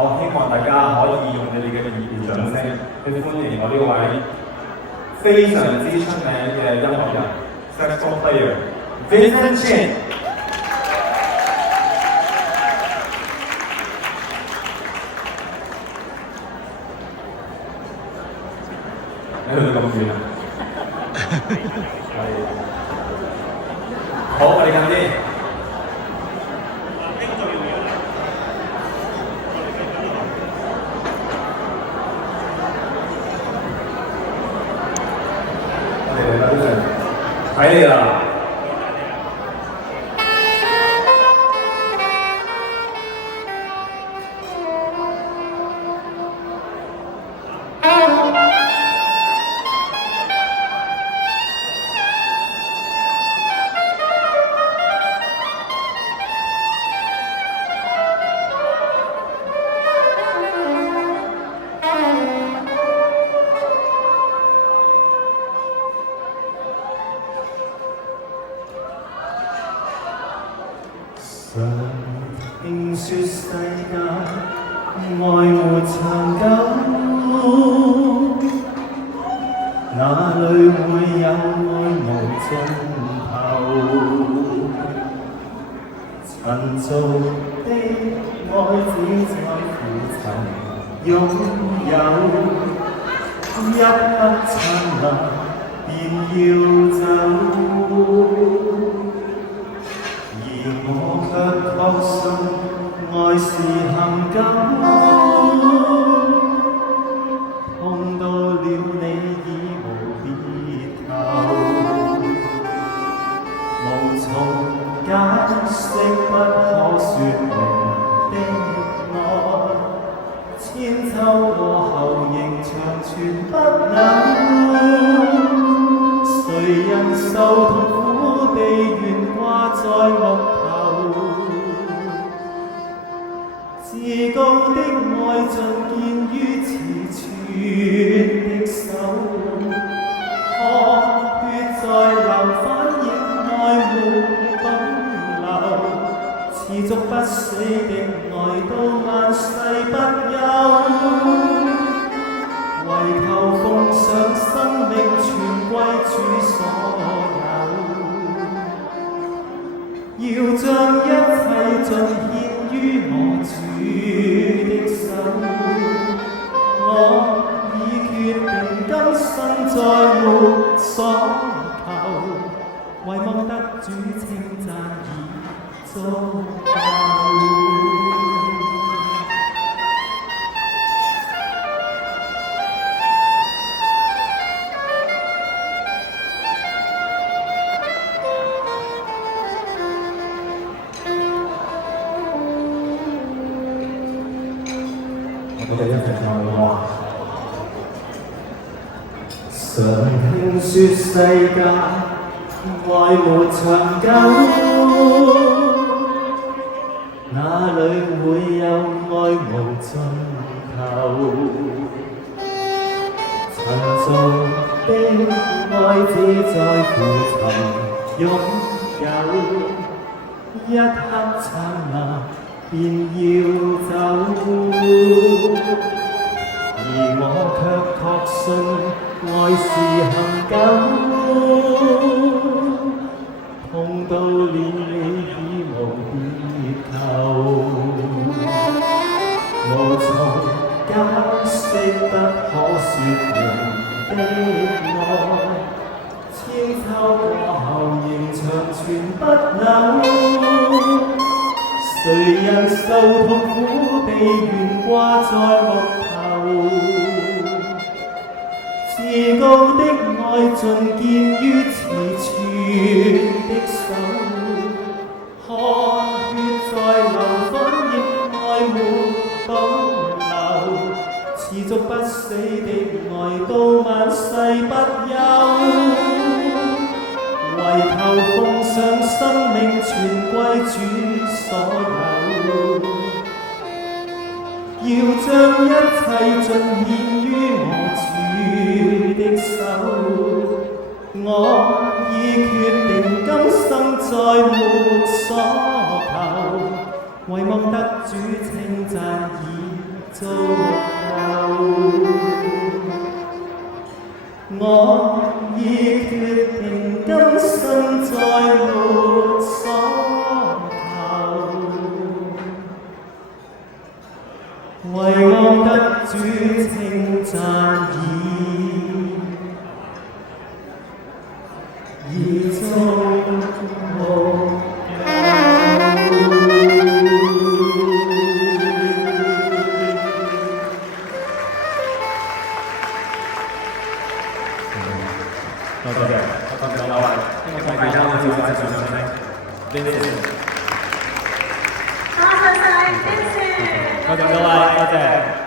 我希望大家可以用你哋嘅熱烈掌聲去歡迎我呢位非常之出名嘅音樂人 saxophone player Vincent Chin。你去到咁遠啊？係。好，我哋近啲。睇你啦！常聽說世界愛沒長久，哪裏會有愛無盡頭？塵造的愛只在乎曾擁有，一刻燦爛便要走。我卻確信愛是恆久，碰到了你已無別頭，無從解釋不可說明的愛，千秋過後仍長存不朽。誰人受痛苦被懸掛在目至高的愛盡見於遲寸的手，汗血在流，反映愛沒保留，持續不死的愛到萬世不休，為求奉上生命全歸主所有，要將一切盡獻於我主的手，我已決定今生再沒所求，唯望得主稱讚已足夠。我哋一齊唱歌。常聽說世界愛沒長久，哪裏會有愛無盡頭？塵造的愛只在乎曾擁有，一刻燦爛便要走，而我卻確信愛是恆久，碰到了你已無別頭，無從解釋不可說明的愛，千秋過後仍長存不朽。誰人受痛苦被懸掛在目頭？至高的愛盡見於遲寸的手，汗血在流，反映愛沒保留，持續不死的愛到萬世不休。為求奉上生命全歸主所有，要將一切盡獻於我主的手，我已決定今生再沒所求，唯望得主稱讚已做後，我已決定今生再沒所求，唯望得主稱讚已足無。多謝，多謝兩位，因為大家好似我喺上面咧，Vincent，多謝晒 Vincent，多謝各位，多謝。